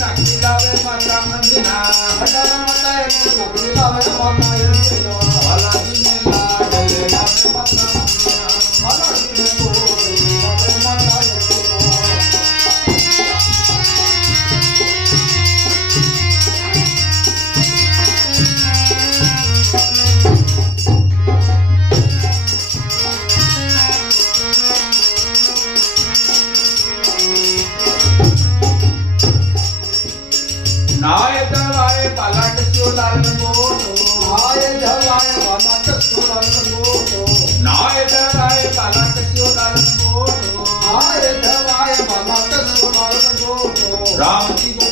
નાખીલાવે માતા અંજના હટાવે માતા નાખીલાવે માતા અંજના વાલાજીને લાડ લેડાવે માતા અંજના વાલાજીને બોલાવે માતા અંજના નાય દવાય પાલાટ સોલાલ બોલો નાય દવાય પાલાટ સોલાલ બોલો નાય દવાય પાલાટ સોલાલ બોલો નાય દવાય પાલાટ સોલાલ બોલો રામજી કો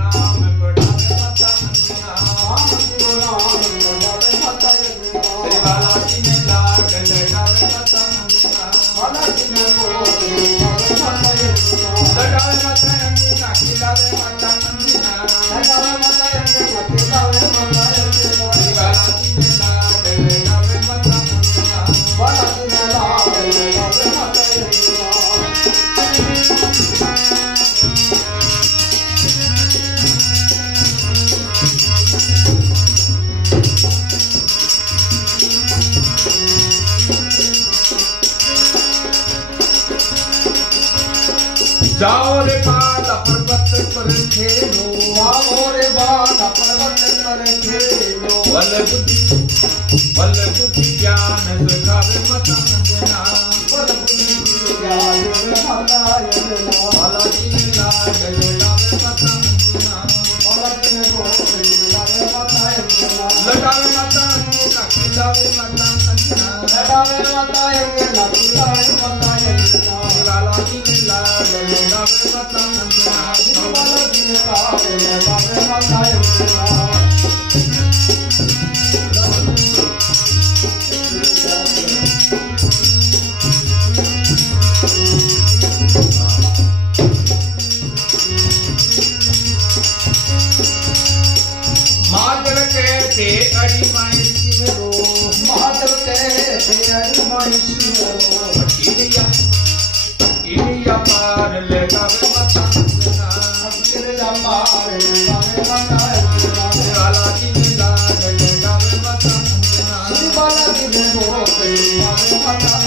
નામ બડાવે માતા અંજના રામજી કો નામ બડાવે માતા અંજના શ્રી બાલાજીને લાડ લેડાવે માતા અંજના બાલાજીને બોલાવે માતા અંજના લડાવે માતા અંજના ખીલાવે માતા અંજના લડાવે માતા અંજના ખીલાવે માતા અંજના શ્રી બાલાજીને લાડ લેડાવે માતા અંજના બાલાજીને લાડ લેડાવે માતા અંજના जाओ रे बाला पर्वत पर खेलो जाओ रे बाला पर्वत पर खेलो बल बुद्धि ज्ञान सखावे माता अंजना बल बुद्धि ज्ञान माता अंजना बालाजीने लाड लेडावे माता अंजना बालाजीने बोलावे माता अंजना लडावे माता अंजना खिलावे माता अंजना लडावे माता अंजना खिलावे माता अंजना बालाजीने लाड लेडावे माता अंजना बालाजीने लाड लेडावे माता अंजना माधव कहते अड़ी माई सिमरो माधव कहते अड़ी माई सिमरो इलिया पार लेगावे माता अंजना इलिया पार लेगावे माता अंजना बालाजीने लाड लेगावे माता अंजना बालाजीने बोलावे माता